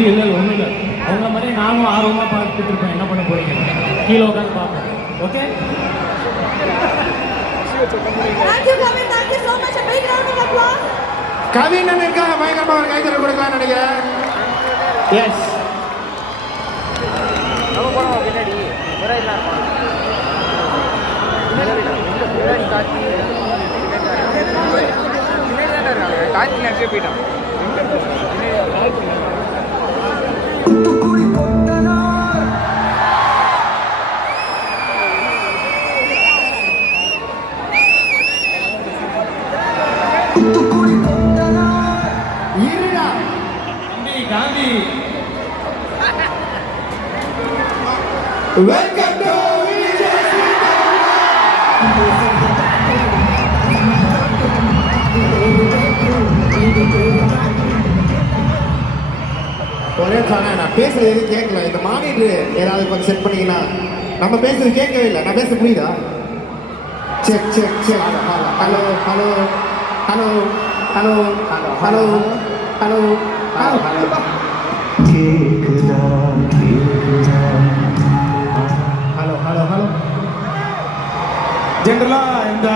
இல்லை ஒன்றும் இல்லை, அவங்க மாதிரி நானும் ஆர்வமாக பார்த்துட்டு இருப்பேன். என்ன பண்ண போறீங்க, கீழே உட்காந்து பார்ப்பேன். ஓகே, கவிஞனுக்காக பயங்கரமாக ஒரு கைத்தறி கொடுக்கலாம்னு நினைக்கிறேன். எஸ், பின்னாடி காட்சி நினைச்சே போயிட்டான். காந்தி வெல்கம் டு ஒரே சாங்க. நான் பேசுறது எதுவும் கேட்கல. இந்த மானிட்டர் ஏதாவது கொஞ்சம் செட் பண்ணீங்கன்னா. நம்ம பேசுறது கேட்கவே இல்லை. நான் பேச புரியுதா? Check check check. Hello hello hello hello hello hello hello கேக்குதா கேக்குதா? Hello hello hello. ஜெனரலா இந்த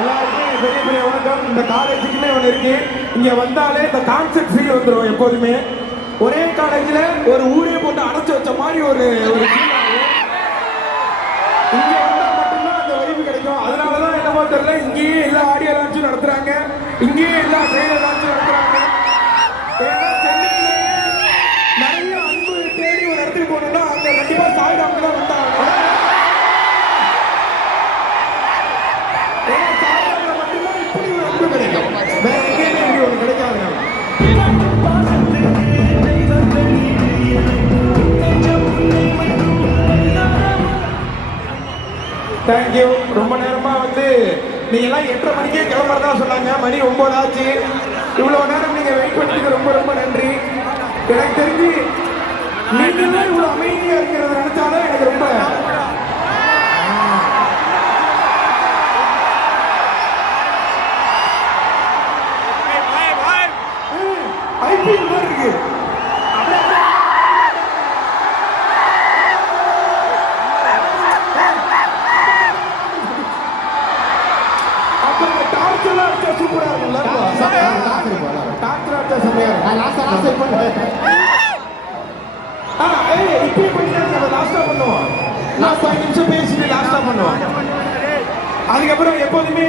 எல்லாருக்கும் பெரிய பெரிய வணக்கம். இந்த காலேஜுக்குமே ஒன்று இருக்கு. இங்க வந்தாலே இந்த கான்செப்ட் ஃபீல் வந்துடும். எப்போதுமே ஒரே காலேஜ்ல ஒரு ஊரே போட்டு அடைச்சு வச்ச மாதிரி ஒரு ஃபீல் ஆகும். இங்க வந்தா மட்டும்தான் அந்த வைப்பு கிடைக்கும். அதனாலதான் என்னமோ தெரியல, இங்கேயே எல்லா ஆடியோ லான்ச்சும் நடத்துறாங்க, இங்கேயே எல்லா ட்ரெயிலர் லான்ச்சும் நடத்துறாங்க. ஏன்னா சென்னையிலேயே நிறைய அன்பு தேடி ஒரு இடத்துக்கு போகணும்னா அங்க கண்டிப்பா சாய்ராமுக்கு தான் வந்தாங்க. சாய்ராமுல மட்டும்தான் இப்படி ஒரு அன்பு கிடைக்கும். வேற எங்கேயுமே இப்படி ஒன்று கிடைக்காது. தேங்க்யூ. ரொம்ப நேரமா வந்து நீங்க எல்லாம் 8:30 மணிக்கே கிளம்புறதா சொன்னாங்க. மணி 9 ஆச்சு. இவ்வளவு நேரம் நீங்க வெயிட் பண்ணதுக்கு ரொம்ப ரொம்ப நன்றி. எனக்கு தெரிஞ்சு நீங்களும் இவ்வளவு அமைதியா இருக்கிறத நினைச்சாலும் எனக்கு ரொம்ப ஐபிஎல் மாதிரி இருக்கு. சூப்பரா இருக்குல்ல? டாக்டர் அடிச்சா செம்மையா இருக்கும். லாஸ்ட் பண்ணுவேன். இப்படி பண்ணிதான் லாஸ்டா பண்ணுவோம். லாஸ்ட் 5 நிமிஷம் பேசிட்டு லாஸ்டா பண்ணுவோம். அதுக்கப்புறம் எப்போதுமே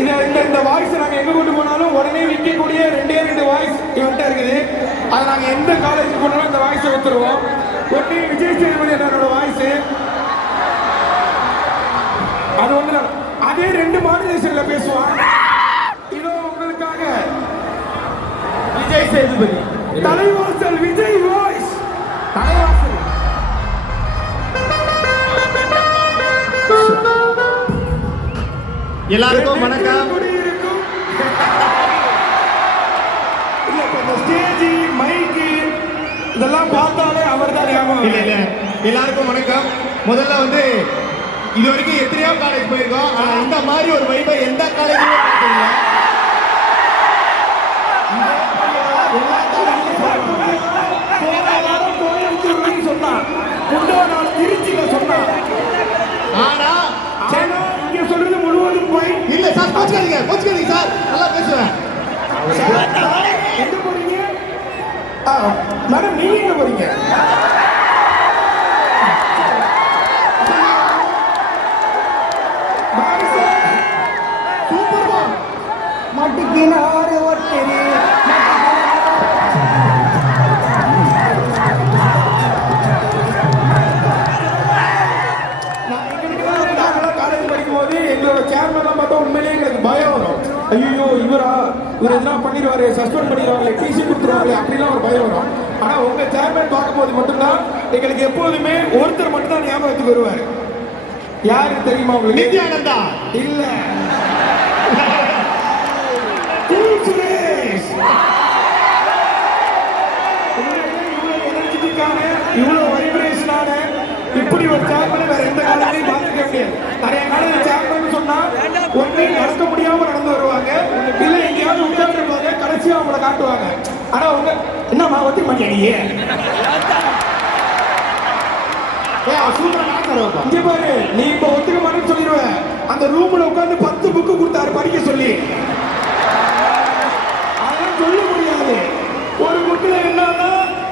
இந்த வாய்ஸ் நாங்க எங்க கொண்டு போனாலும் உடனே விற்கக்கூடிய 2 வாய்ஸ் இவன்ட்ட இருக்குது. அதை நாங்க எந்த காலேஜுக்கு போனாலும் இந்த வாய்ஸை கொடுத்துருவோம். ஒன்று விஜய் சேதுபதி என்னோட வாய்ஸ், அது ஒன்று. அதே 2 மாடுலேஷன்ல பேசுவான். இதோ உங்களுக்காக விஜய் சேதுபதி தலைவாசல் விஜய் வாய்ஸ். தலைவாசல் எல்லாருக்கும் வணக்கம். இல்ல இந்த ஸ்டேஜ் மைக்கு இதெல்லாம் பார்த்தாலே அவர் தான் ஞாபகம். இல்ல இல்ல, எல்லாருக்கும் வணக்கம். முதல்ல வந்து இது வரைக்கும் எத்தனையோ காலேஜ் போயிருக்கோம். ஆனா இந்த மாதிரி ஒரு வைபை எந்த காலேஜுமே பார்த்ததில்ல. கோயம்புத்தூர் சொன்னான், முன்னாள் திருச்சியில சொன்னான். ஆனா இங்க சொல்றது முழுவதும் போய் இல்ல சார், கோச்சுக்காதீங்க சார், நல்லா பேசுவேன். எங்க போறீங்க மேடம்? நீங்க எங்க போறீங்க? மட்டிக்கினாரு ஒட்டரி காலேஜ் படிக்கும் போது எங்களோட சேர்மன் பார்த்தா உண்மையிலேயே எங்களுக்கு பயம் வரும். ஐயோ இவர் என்ன பண்ணிடுவாரு, சஸ்பெண்ட் பண்ணிடுவாங்க, டிசி கொடுத்துருவாங்க, அப்படிலாம் ஒரு பயம் வரும். ஆனா உங்க சேர்மன் பார்க்கும்போது மட்டும்தான் எங்களுக்கு எப்போதுமே ஒருத்தர் மட்டும் தான் ஞாபகத்துக்கு வருவாரு. யாருக்கு தெரியுமா உங்களுக்கு? நித்யானந்தா இல்ல, இவ்வளவு வைப்ரேஷனான இப்படி ஒரு சேர்மன் வேற எந்த காலத்திலையும் பார்த்துக்க முடியாது. நிறைய காலேஜ் சேர்மன் சொன்னா ஒண்ணு நடக்க முடியாம நடந்து வருவாங்க, இல்ல எங்கேயாவது உட்கார்ந்துருப்பாங்க, கடைசியா அவங்கள காட்டுவாங்க. ஆனா உங்க என்னம்மா ஒத்தி மாட்டியா நீ? இங்க பாரு, நீ இப்ப ஒத்துக்க மாட்டேன்னு சொல்லிடுவ. அந்த ரூம்ல உட்கார்ந்து 10 புக்கு கொடுத்தாரு படிக்க சொல்லி. அதெல்லாம் சொல்ல முடியாது. ஒரு புக்ல என்னன்னா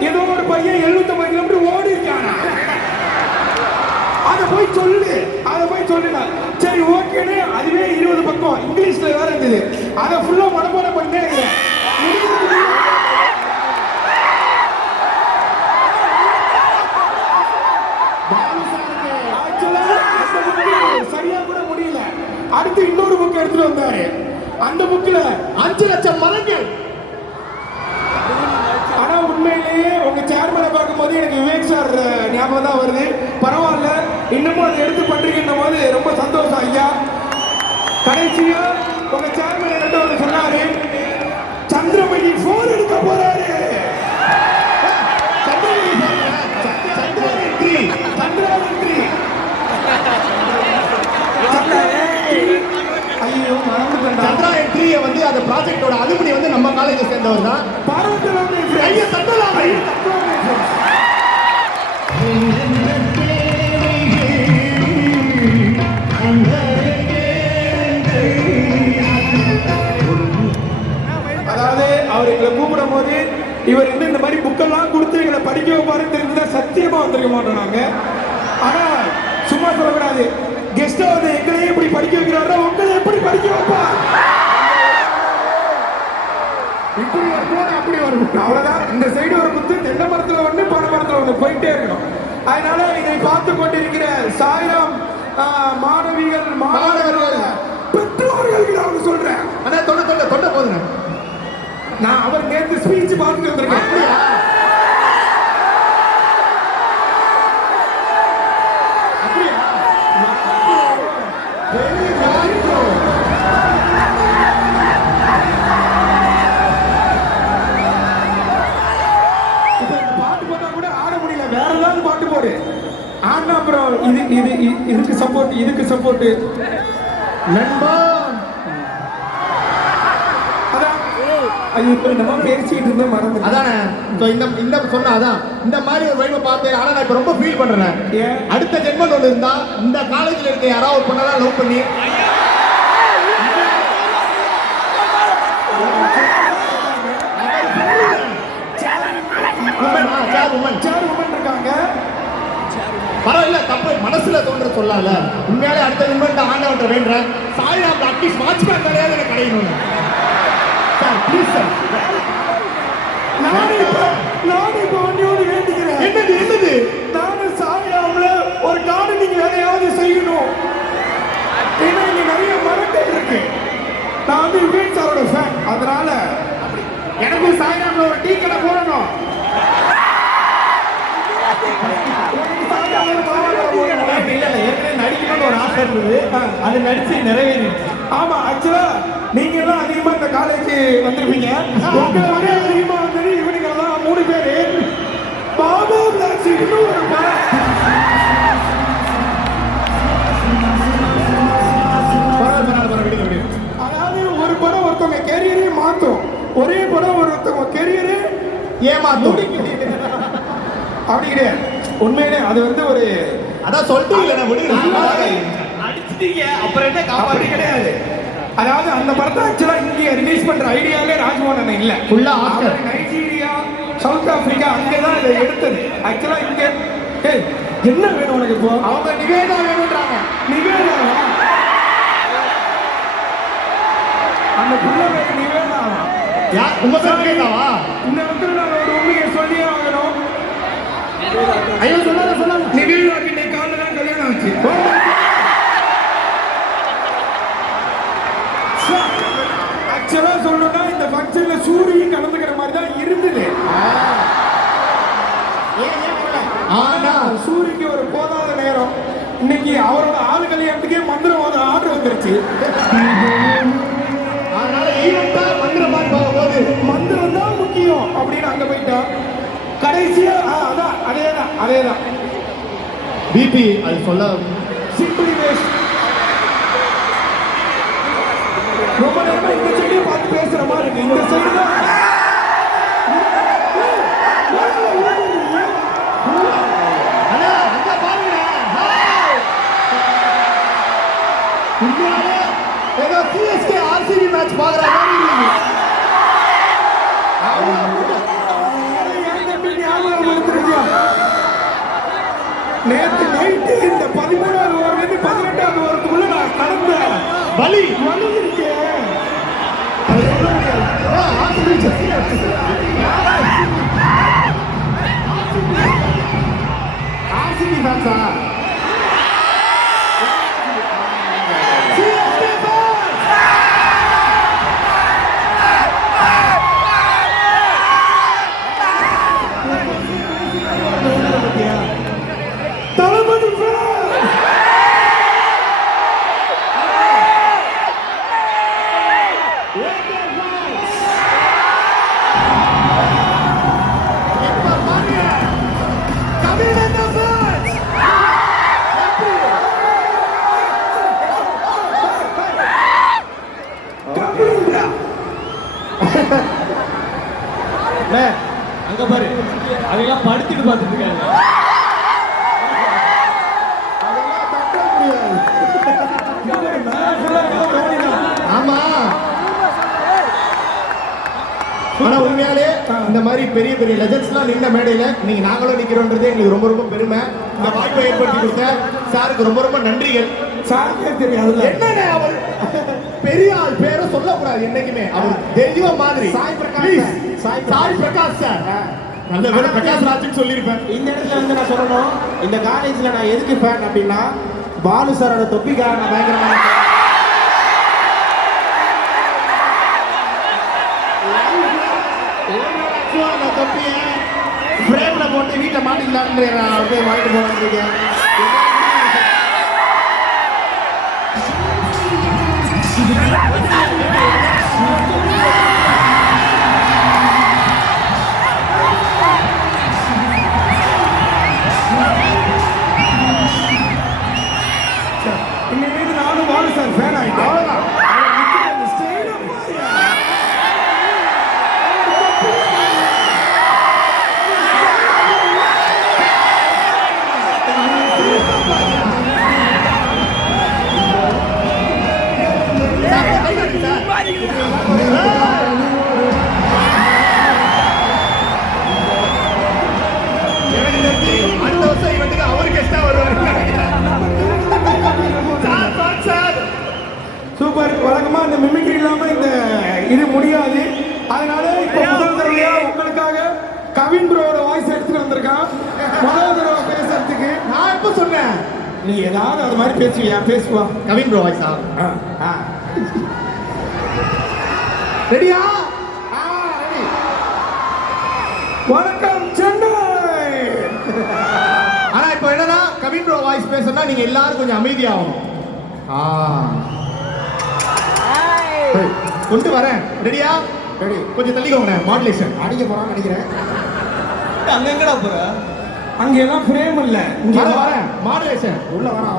ஏதோ ஒரு பையன் 75 கிலோமீட்டர் ஓடி இருக்கானா, அதை போய் சொல்லுனா சரி ஓகேன்னு. அதுவே 20 பக்கம் இங்கிலீஷ்ல வேற இருந்தது, அதை ஃபுல்லா மனப்பாடம் பண்ணே சரியா கூட முடியல. அடுத்து இன்னொரு புக் எடுத்துட்டு வந்தாரு. அந்த புக்ல 5 லட்சம் மரங்கள். ஆனா உண்மையிலேயே உங்க சேர்மனை பார்க்கும்போது எனக்கு விவேக் சார் ஞாபகம் தான் வருது. பரவாயில்ல, இன்னமும் அதை எடுத்து பண்றீங்கன்ற போது ரொம்ப சந்தோஷம் ஐயா. கடைசியா உங்க சேர்மன் என்கிட்ட வந்து சொன்னாரு, சந்திரமணி 4 எடுக்க போறாரு. ஐயோ மறந்துட்டேன். சந்திராயன் 3 வந்து அந்த ப்ராஜெக்டோட அதுபடி வந்து நம்ம காலேஜை சேர்ந்தவர் தான். பாராட்டலாமே ஐயா தட்டலாமே. அதாவது அவர் எங்களை கூப்பிடும் போது இவர் வந்து இந்த மாதிரி புக்கெல்லாம் கொடுத்து எங்களை படிக்க வைப்பாருன்னு தெரிஞ்சா சத்தியமா வந்திருக்க மாட்டோம் நாங்க. ஆனா சும்மா சொல்லக்கூடாது, கெஸ்டா வந்து எங்களையே இப்படி படிக்க வைக்கிறாரோ உங்களை எப்படி படிக்க வைப்பா? இப்படி ஒரு போன அப்படி வரும். அவ்வளவுதான். இந்த சைடு ஒரு குத்து, தென்னை மரத்துல ஒண்ணு, பனை மரத்துல ஒண்ணு போயிட்டே இருக்கணும். அதனால இதை பார்த்து கொண்டிருக்கிற சாய்ராம் மாணவிகள் மாணவர்கள் பெற்றோர்களுக்கு நான் சொல்றேன், அதான் தொண்ட போதுங்க. நான் அவர் நேற்று ஸ்பீச் பார்த்துட்டு வந்திருக்கேன். ஆனா அப்புறம் இதுக்கு சப்போர்ட் நண்பா. அதான் அது இப்ப நம்ம பேசிட்டு இருந்தோம் மறந்து. அதானே இந்த சொன்னா அதான் இந்த மாதிரி ஒரு வைபை பார்த்தேன். ஆனா நான் இப்ப ரொம்ப ஃபீல் பண்றேன். அடுத்த ஜென்மம் ஒன்று இருந்தா இந்த காலேஜ்ல இருக்க யாராவது ஒரு பொண்ணதான் லவ் பண்ணி இருக்காங்க. பரவாயில்ல, தப்பு மனசுல தோன்ற சொல்லால. உண்மையாலே அடுத்த நிமிடம் ஆண்டவன்ட்ட வேண்டேன், சாய்ராம் அட்லீஸ்ட் வாட்ச்மேன் கிடையாது எனக்கு கிடைக்கணும் சார், ப்ளீஸ் சார். நானும் இப்ப வண்டியோடு வேண்டிக்கிறேன். என்னது நானும் சாய்ராம்ல ஒரு கார்டனிங் வேலையாவது செய்யணும். ஏன்னா இங்க நிறைய மரங்கள் இருக்கு. நான் வந்து விவேக் சாரோட ஃபேன், அதனால எனக்கும் சாய்ராம்ல ஒரு டீ கடை போடணும். நடிக்கணும்னு ஒரு ஆசை இருந்தது, அது நடிச்சு நிறைவேறிடுச்சு. ஆமா, ஆக்சுவலா நீங்க எல்லாம் அதிகமா இந்த காலேஜ் வந்திருப்பீங்க. உங்களை விட அதிகமா வந்தது இவனுங்க எல்லாம் 3 பேரு. பாபா பிளாக்ஸ் இன்னும் ஒரு அதாவது ஒரு படம் ஒருத்தவங்க கேரியரே மாத்தும், ஒரே படம் ஒருத்தவங்க கேரியரே ஏமாத்தும். அப்படி கிடையாது. உண்மையிலே அது வந்து ஒரு அதான் சொல்லிட்டீங்க அடிச்சிட்டீங்க, அப்புறம் என்ன அப்படி கிடையாது. அதாவது அந்த படத்தை ஆக்சுவலா இங்க ரிலீஸ் பண்ற ஐடியாவே ராஜ்மோகன் இல்ல. ஃபுல்லா ஆஸ்கர். நைஜீரியா, சவுத் ஆப்பிரிக்கா அங்கதான் இதை எடுத்தது. ஆக்சுவலா இங்க என்ன வேணும் உனக்கு? இப்போ அவங்க நிவேதா வேணும்ன்றாங்க. நிவேதா அந்த புள்ள பேர் நிவேதா. உங்க பேர் நிவேதாவா? இந்த இடத்துல நான் ஒரு உண்மையை சொல்லியே ஆகணும். ஐயோ சொல்லாத. நிவேதாக்கு இன்னைக்கு காலைல தான் கல்யாணம் ஆச்சு. ஆக்சுவலா சொல்லணும்னா இந்த ஃபங்க்ஷன்ல சூரியன் கலந்துக்கிற மாதிரி தான் இருந்தது. ஆனா சூரியக்கு ஒரு போதாத நேரம். இன்னைக்கு அவரோட ஆளு கல்யாணத்துக்கே மந்திரம் ஆர்டர் வந்துருச்சு. அதனால ஈவென்ட்டா மந்திரம் மாதிரி போகும்போது மந்திரம் தான் முக்கியம் அப்படின்னு அங்க போயிட்டோம். கடைசியா அதான் அதேதான் பிபி அது சொல்ல சிம்பிளி சுரேஷ். ரொம்ப நேரமா இந்த சைடே பார்த்து பேசுற மாதிரி இருக்கு. இந்த சைடு தான் அண்ணா, அங்க பாருங்க. ஹாய். உண்மையாவே ஏதோ CSK RCB மேட்ச் பாக்குற மாதிரி இருக்கு. நேற்று நைட்டு இந்த 13வது ஓவர்லேருந்து 18வது ஓவருக்குள்ள நான் கடந்த வலி வலி இருக்கேன். அது சொல்ல முடியாது. RCB ஃபேன்ஸா? CSK fans. தளபதி fans. இப்ப பாருங்க. Kavin and the fans. Kapila. அண்ணே, அங்க பாரு அதெல்லாம் படுத்துட்டு பார்த்துட்டு இருக்காங்க. அதெல்லாம் தட்ட முடியாது. நான் full-ஆ ஏதோ தோனி தான். ஆமா. ஆனா உண்மையாலே இந்த மாதிரி பெரிய பெரிய லெஜண்ட்ஸ்லாம் நின்ன மேடையில நீங்க நாங்களும் நிக்கிறோன்றது எங்களுக்கு ரொம்ப ரொம்ப பெருமை. இந்த வாய்ப்பை ஏற்படுத்தி கொடுத்த சாருக்கு ரொம்ப ரொம்ப நன்றிகள். சாருக்கே தெரியாதுல்ல. என்னங்க அவர் பெரிய ஆள் பேரை சொல்லக்கூடாது என்னைக்குமே. அவர் தெய்வம் மாதிரி. Sai Prakash Please. Sir. Sai Prakash sir. நல்ல வேளை பிரகாஷ் ராஜ்னு சொல்லியிருப்பேன். இந்த இடத்துல வந்து நான் சொல்லணும், இந்த காலேஜ்ல நான் எதுக்கு ஃபேன் அப்படின்னா பாலு சாரோட தொப்பிக்காக நான் பயங்கரமான fan. அந்த தொப்பியை ஃப்ரேம்ல போட்டு வீட்டை மாட்டிக்கலாம்னு நான் அப்படியே வாங்கிட்டு போகலான்னு இனிமேல் நானும் பாலு சார் ஃபேன் ஆயிட்டேன். அவ்வளவுதான். அவர் நிக்கிற அந்த style அ பாருங்க. அடுத்த வருஷம் இவனுக்கு அவரு கெஸ்டா வருவாரு. Sir super. வழக்கமா இந்த மிமிக்ரி இல்லாம இந்த இது முடியாது. அதனால இப்ப முதல் தடவையா உங்களுக்காக கவின் ப்ரோவோட வாய்ஸ் எடுத்துட்டு வந்திருக்கான். முதல் தடவை பேசுறதுக்கு நான் எப்ப சொன்னேன்? நீ ஏதாவது அது மாதிரி பேசுவியா? பேசுவா. கவின் ப்ரோ வாய்ஸா? ரெடியா? ரெடி. வணக்கம் சென்னை. ஆனா இப்போ என்னன்னா கவின் ப்ரோ வாய்ஸ் பேசணும்னா நீங்க எல்லாரும் கொஞ்சம் அமைதியாகணும். சரி, கொண்டு வரேன். ரெடியா? ரெடி. கொஞ்சம் தள்ளிக்கோங்க. மாடுலேஷன் அடிக்க போறான்னு நினைக்கிறேன். அங்க எங்கடா போற? அங்க எல்லாம் ஃப்ரேம் இல்ல. இங்க வரேன். மாடுலேஷன் உள்ள வரா.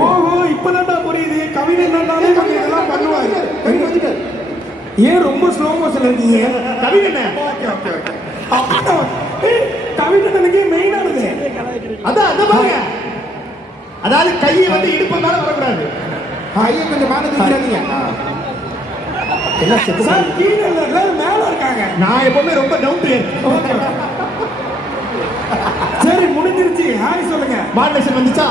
ஓஹோ, இப்பதான்டா புரியுது. கவின் என்னன்னாலே கொஞ்சம் இதெல்லாம் பண்ணுவாரு. ஏன் ரொம்ப ஸ்லோ மோஷன்ல இருக்கீங்க? கவின் என்ன? கவின் என்னக்கே மெயினானது. அதான் அத பாருங்க. அதாவது கையை வந்து இடுப்பு மேல வரக்கூடாது. ஐயா கொஞ்சம் மேல தூக்கிறாதீங்க. என்ன செத்து சார் கீழே இல்ல, எல்லாரும் மேல இருக்காங்க. நான் எப்பவுமே ரொம்ப டவுன் டு எர்த். சரி முடிஞ்சிருச்சு. ஹாய் சொல்லுங்க. மாடுலேஷன் வந்துச்சா?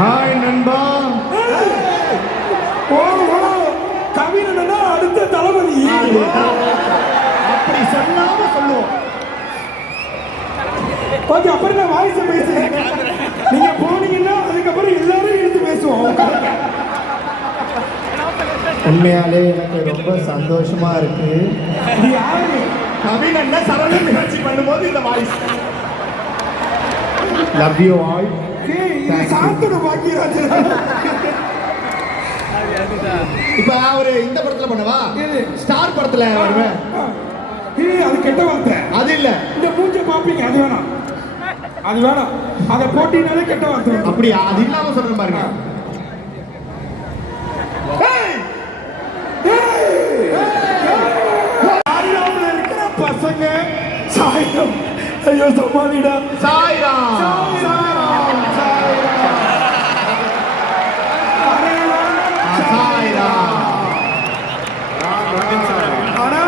ஹாய் நண்பா. ஓ கவின் என்னன்னா அடுத்த தளபதி. அப்படி சொல்லாம சொல்லுவோம். ஓகே, அப்புறம் நான் வாய்ஸ் பேசுறேன். நீங்க போனீங்கன்னா அதுக்கப்புறம் எல்லாரும் எடுத்து பேசுவோம். உண்மையாலே எனக்கு ரொம்ப சந்தோஷமா இருக்கு. இது யாரு? கவின் என்ன சரள நிகழ்ச்சி பண்ணும்போது இந்த வாய்ஸ். Love you all. இது சாந்தனு பாக்கியராஜ். இப்ப ஒரு இந்த படத்துல பண்ணவா? எது? ஸ்டார் படத்துல வருவேன். ஏய் அது கெட்ட வார்த்தை. அது இல்ல. இந்த மூஞ்ச பாப்பீங்க அது வேணாம். அது வேணாம். அதை போட்டினாலே கெட்ட வார்த்தை வரும். அப்படியா? அது இல்லாம சொல்றேன் பாருங்க. சாய்ராம்ல இருக்கிற பசங்க சாய்ராம். ஐயோ சமாளிடா. சாய்ராம். சாய்ராம். சாய்ராம். ஆனா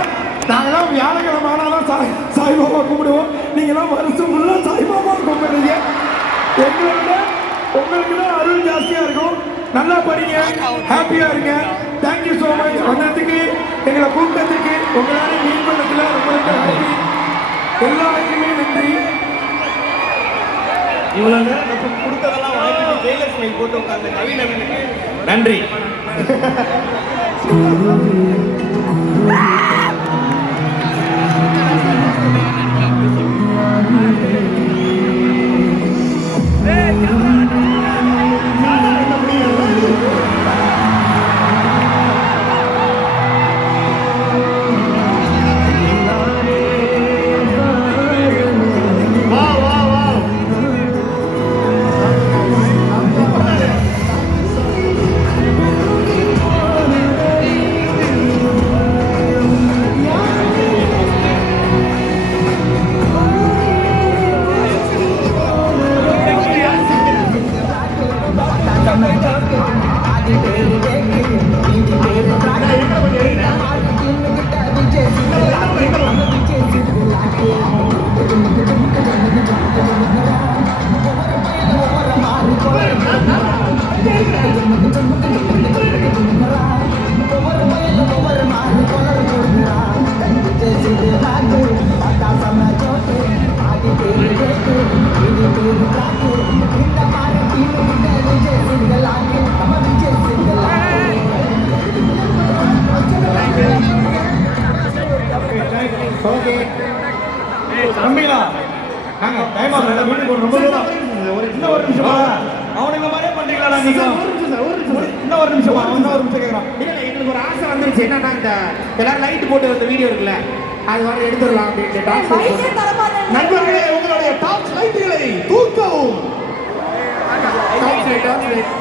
நாங்கெல்லாம் வியாழக்கிழமை ஆனாதான் சாய்பாபா கும்பிடுவோம். நீங்களாம் வருஷம் ஃபுல்லா சாய்பாபா கும்பிடுறீங்க. உங்களுக்கு தான் அருள் ஜாஸ்தியா இருக்கும். நல்லா படிங்க, ஹாப்பியா இருங்க. Thank you so much. வந்ததுக்கு எங்களை கூப்பிட்டதுக்கு உங்களால மீட் பண்ணதுல ரொம்ப ஹாப்பி. எல்லாருக்குமே நன்றி. இவ்வளவு நேரம் நம்ம கொடுத்ததெல்லாம் வாங்கி ஜெயலட்சுமி ஸ்மைல் போட்டு உட்கார்ந்த கவிஞனுக்கு நன்றி. ஓகே நம்பிங்களா? நாங்க டைம் ஆகல வீட்டுக்கு ரொம்ப தூரம். இன்னும் ஒரு நிமிஷமா அவனை இந்த மாதிரியே பண்றீங்களா? நீங்க இன்னும் ஒரு நிமிஷமா இன்னும் ஒரு நிமிஷம் கேட்கறான். இல்ல எங்களுக்கு ஒரு ஆசை வந்துருச்சு. என்னன்னா இந்த எல்லாரும் லைட் போட்டு வந்த வீடியோ இருக்குல்ல, அது வர எடுத்துடலாம் அப்படின்னு நண்பர்களே, உங்களுடைய டார்ச் லைட்டுகளை தூக்கவும். Torch light